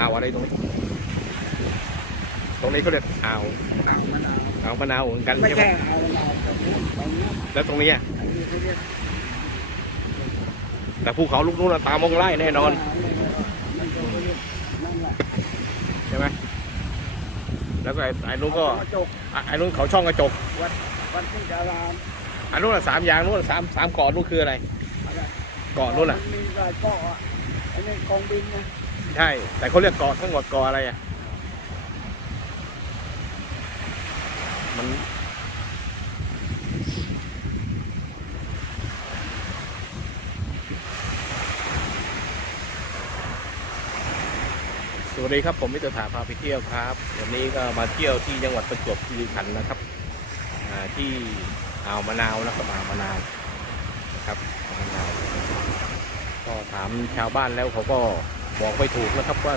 อ่าวอะไรตรงนี้ ตรงนี้เขาเรียกอ่าวอ่างมะนาวอ่าวมะนาวเหมือนกันไม่ใช่ไหมใช่อ่างมะนาตรงนี้ตรงนี้แล้วตรงนี้อะอันนี้เขาเรียกแต่ภูเขาลูกนู้นนะตามองไล่แน่นอน นั่นเขาเรียกนั่นแหละใช่ไหมแล้วก็ไอ้ไอ้นู้นก็กระจกอะไอ้นู้นเขาช่องกระจกวัดที่จารามอันนู้นอะสามอย่างนู้นอะสามสามเกาะนู้นคืออะไรอะไรเกาะนู้นอะ มัมีหลายเกาะอะอันนี้กองบินนะ ใช่ แต่เขาเรียกเกาะทั้งหมดเกาะอะไรอะ มัน สวัสดีครับผมมิตรถาพาไปเที่ยวครับ วันนี้ก็มาเที่ยวที่จังหวัดประจวบคีรีขันธ์นะครับที่อ่าวมะนาวนะครับอ่าวมะนาวนะครับมะนาวก็ถามชาวบ้านแล้วเขาก็ บอกไม่ถูกนะครับว่า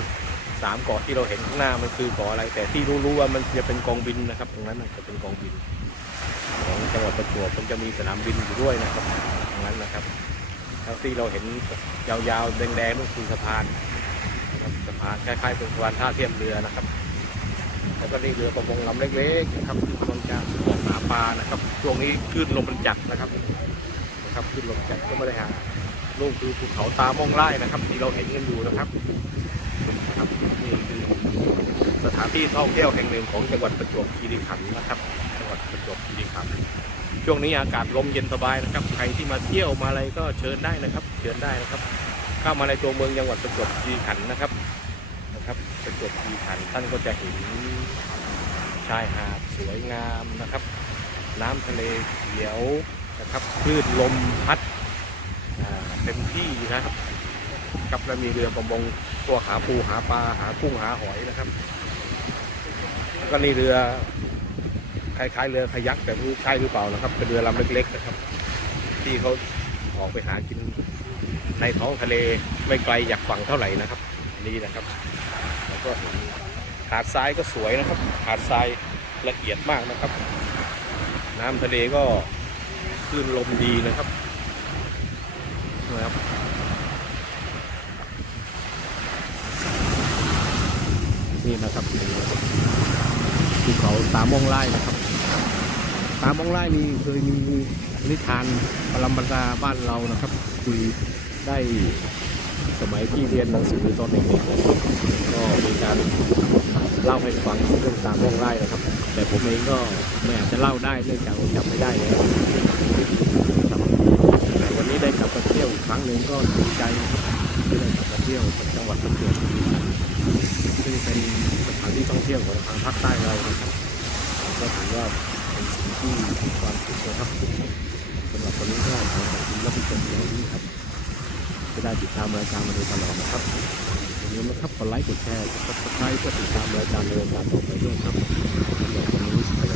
สามเกาะที่เราเห็นข้างหน้ามันคือเกาะอะไร แต่ที่รู้ๆว่ามันจะเป็นกองบินนะครับ ตรงนั้นจะเป็นกองบินของจังหวัดประจวบมันจะมีสนามบินอยู่ด้วยนะครับตรงนั้นนะครับแล้วที่เราเห็นยาวๆแดงๆนั่นคือสะพานสะพานคล้ายๆเป็นสะพานท่าเทียมเรือนะครับแล้วก็นี่เรือประมงลำเล็กๆนะครับที่กำลังจะออกหาปลานะครับช่วงนี้คลื่นลมมันจัดนะครับ นะครับคลื่นลมจัดก็ไม่ได้หาลูกคือภูเขาตามองไล่นะครับ ที่เราเห็นกันอยู่นะครับนะครับนี่คือสถานที่ท่องเที่ยวแห่งหนึ่งของจังหวัดประจวบคีรีขันธ์นะครับ จังหวัดประจวบคีรีขันธ์ช่วงนี้อากาศลมเย็นสบายนะครับใครที่มาเที่ยวมาอะไรก็เชิญได้นะครับ เชิญได้นะครับ เข้ามาในตัวเมืองจังหวัดประจวบคีรีขันธ์นะครับนะครับ ประจวบคีรีขันธ์ท่านก็จะเห็นชายหาดสวยงามนะครับ น้ำทะเลเขียว นะครับคลื่นลมพัดเต็มที่นะครับกับแล้วมีเรือประมงตัวหาปูหาปลาหากุ้งหาหอยนะครับแล้วก็นี่เรือคล้ายๆเรือขยักแต่ไม่รู้ใช่หรือเปล่านะครับ เป็นเรือลำเล็ก ๆ นะครับ ที่เขาออกไปหากินในท้องทะเลไม่ไกลจากฝั่งเท่าไหร่นะครับ นี่นะครับแล้วก็เห็นหาดทรายก็สวยนะครับ หาดทรายละเอียดมากนะครับ น้ำทะเลก็ ลื่นลมดีนะครับนะครับนี่นะครับภูเขาตามองไล่นะครับตามองไล่นี่เคยมีนิทานปรมาจารย์บ้านเรานะครับ คุยได้สมัยที่เรียนหนังสือตอนเด็กๆนะครับก็มีการ เล่าให้ฟังเรื่องตามองไล่นะครับ แต่ผมเองก็ไม่อาจจะเล่าได้เนื่องจากผมจำไม่ได้แล้วนะครับแต่วันนี้ได้กลับมาเที่ยวอีกครั้งหนึ่งก็ดีใจที่ได้กลับมาเที่ยวจังหวัดประจวบคีรีขันธ์ซึ่งเป็นสถานที่ท่องเที่ยวของทางภาคใต้เรานะครับก็ถือว่าเป็นสิ่งที่มีความสุขนะครับสำหรับวันนี้ก็ขอขอบคุณและผู้ชมอย่างนี้ครับจะได้ติดตามรายการมาโดยตลอดนะครับ มนะครับ กดไลค์ กดแชร์กดติดตามรายการในโอกาสต่อไปด้วยครับ